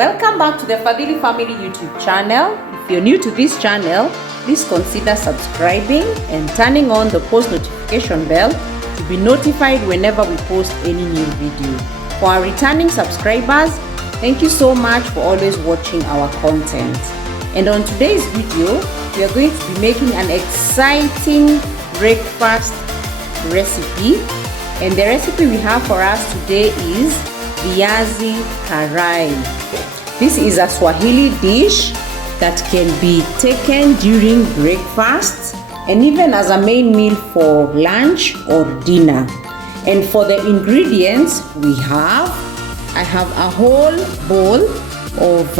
Welcome back to the Fadhili Family YouTube channel. If you're new to this channel, please consider subscribing and turning on the post notification bell to be notified whenever we post any new video. For our returning subscribers, thank you so much for always watching our content. And on today's video, we are going to be making an exciting breakfast recipe. And the recipe we have for us today is Viazi Karai. This is a Swahili dish that can be taken during breakfast and even as a main meal for lunch or dinner. And for the ingredients I have a whole bowl of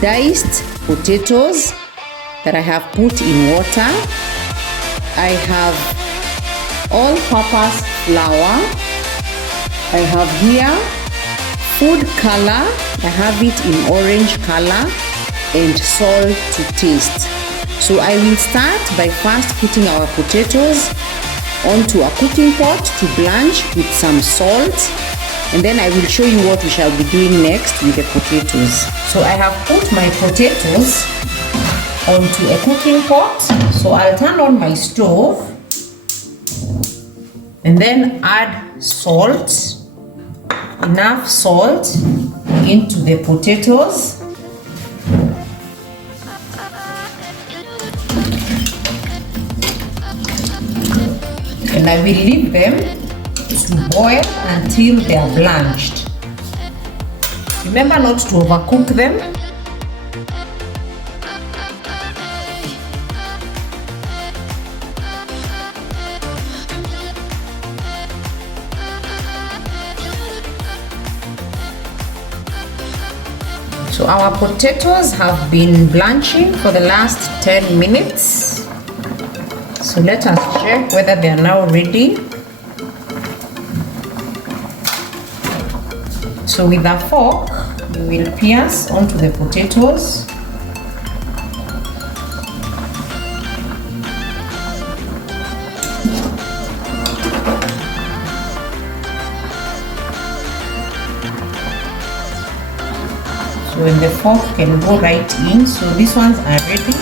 diced potatoes that I have put in water. I have all-purpose flour. I have here food color. I have it in orange color and salt to taste. So I will start by first putting our potatoes onto a cooking pot to blanch with some salt, and then I will show you what we shall be doing next with the potatoes. So I have put my potatoes onto a cooking pot. So I'll turn on my stove and then add salt, enough salt into the potatoes. And I will leave them to boil until they are blanched. Remember not to overcook them. So our potatoes have been blanching for the last 10 minutes. So let us check whether they are now ready. So with a fork, you will pierce onto the potatoes. So when the fork can go right in, so these ones are ready.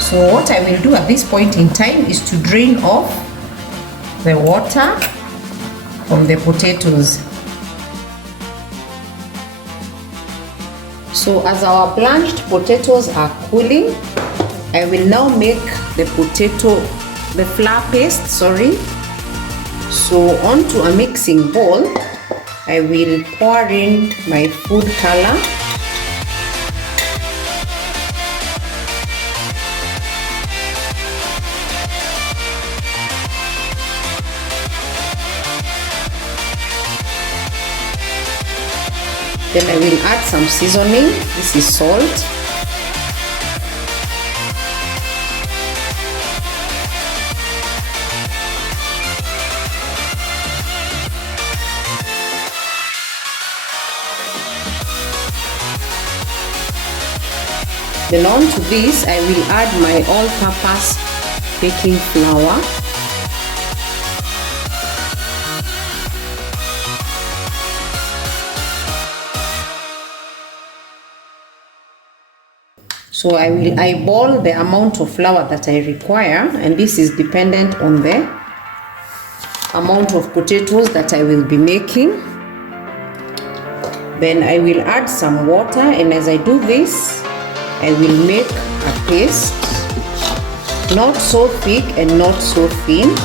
So what I will do at this point in time is to drain off the water from the potatoes. So as our blanched potatoes are cooling, I will now make the flour paste, So onto a mixing bowl, I will pour in my food color. Then I will add some seasoning. This is salt. Then on to this, I will add my all-purpose baking flour. So I will eyeball the amount of flour that I require, and this is dependent on the amount of potatoes that I will be making. Then I will add some water, and as I do this, I will make a paste, not so thick and not so thin.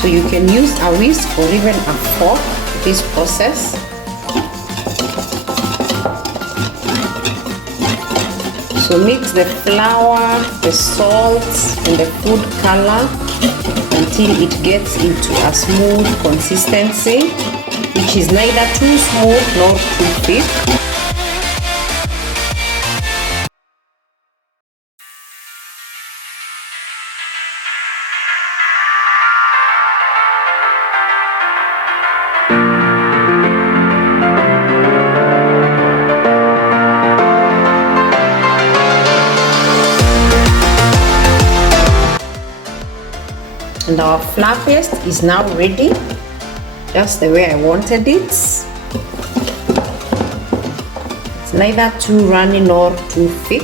So you can use a whisk or even a fork for this process. So mix the flour, the salt, and the food color until it gets into a smooth consistency, which is neither too smooth nor too thick. And our flour paste is now ready, just the way I wanted it. It's neither too runny nor too thick.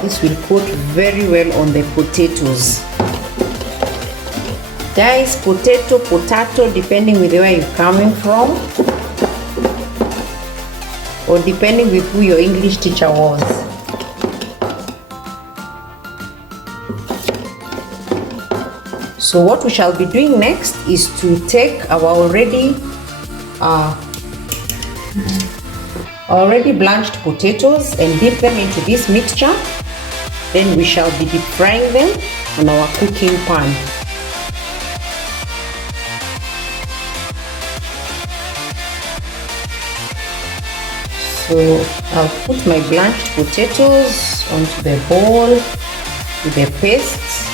This will coat very well on the potatoes. Guys, potato, depending with where you're coming from, or depending with who your English teacher was. So what we shall be doing next is to take our already blanched potatoes and dip them into this mixture. Then we shall be deep frying them on our cooking pan. So I'll put my blanched potatoes onto the bowl with the paste.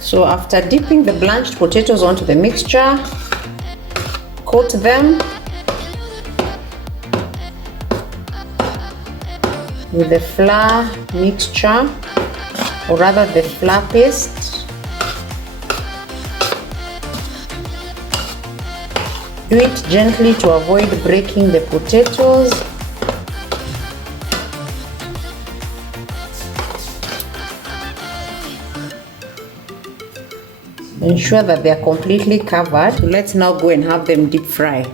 So after dipping the blanched potatoes onto the mixture, coat them with the flour mixture, or rather the flour paste. Do it gently to avoid breaking the potatoes. Ensure that they are completely covered. Let's now go and have them deep fry.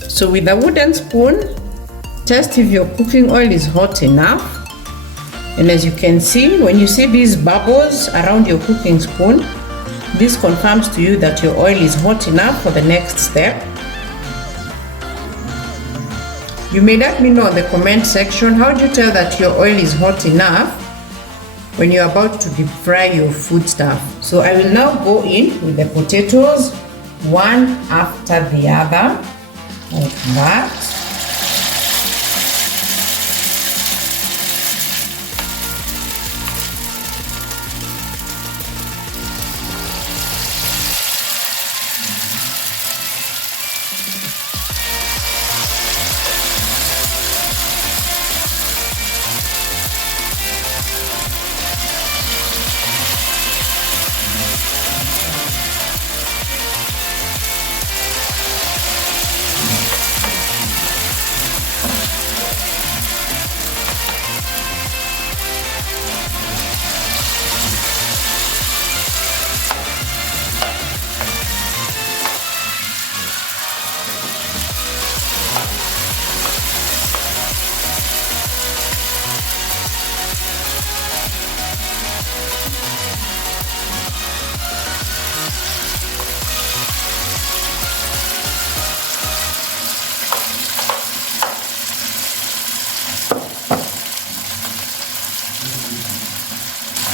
So with a wooden spoon, test if your cooking oil is hot enough. And as you can see, when you see these bubbles around your cooking spoon, this confirms to you that your oil is hot enough for the next step. You may let me know in the comment section, how do you tell that your oil is hot enough when you're about to deep fry your food stuff? So I will now go in with the potatoes one after the other, like that.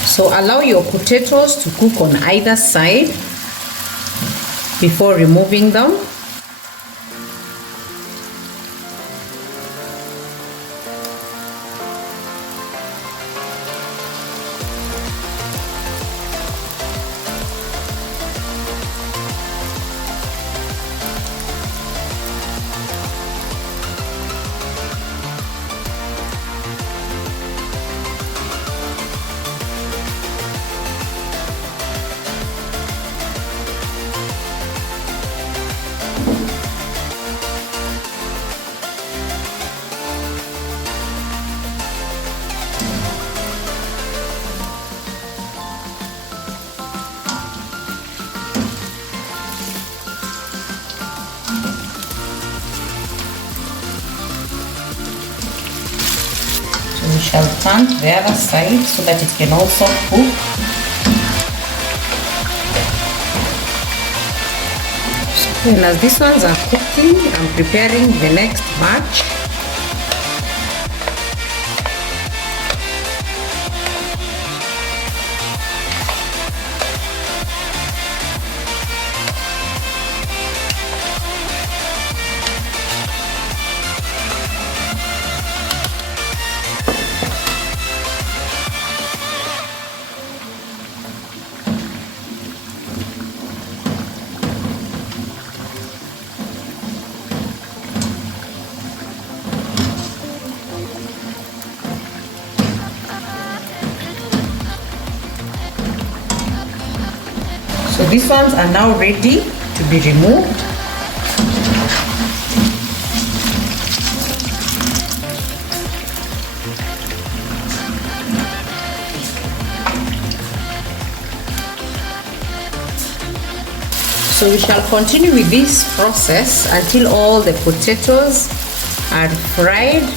So allow your potatoes to cook on either side before removing them. We shall turn to the other side so that it can also cook. So, and as these ones are cooking, I'm preparing the next batch. these ones are now ready to be removed. So we shall continue with this process until all the potatoes are fried.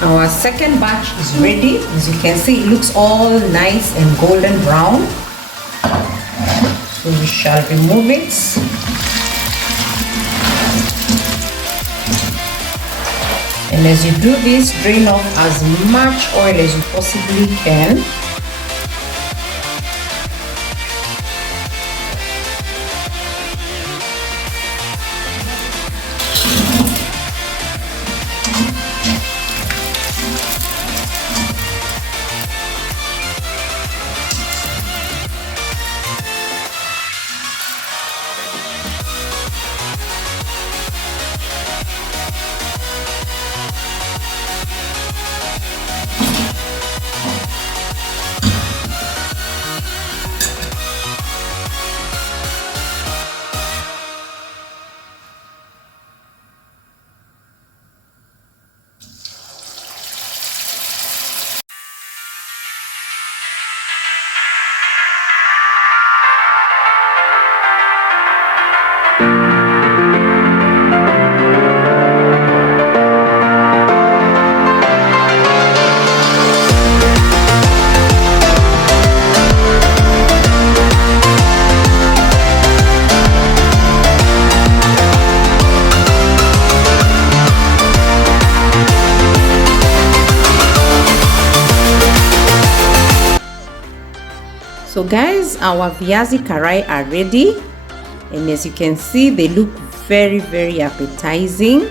Our second batch is ready. As you can see, it looks all nice and golden brown. So we shall remove it. And as you do this, drain off as much oil as you possibly can. So guys, our Viazi Karai are ready, and as you can see, they look very appetizing,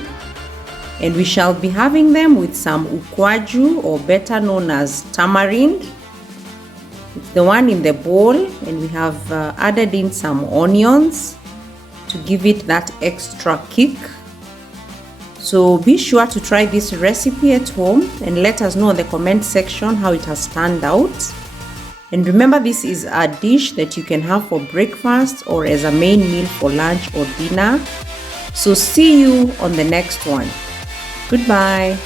and we shall be having them with some Ukwaju, or better known as Tamarind. It's the one in the bowl, and we have added in some onions to give it that extra kick. So be sure to try this recipe at home and let us know in the comment section how it has turned out. And remember, this is a dish that you can have for breakfast or as a main meal for lunch or dinner. So see you on the next one. Goodbye.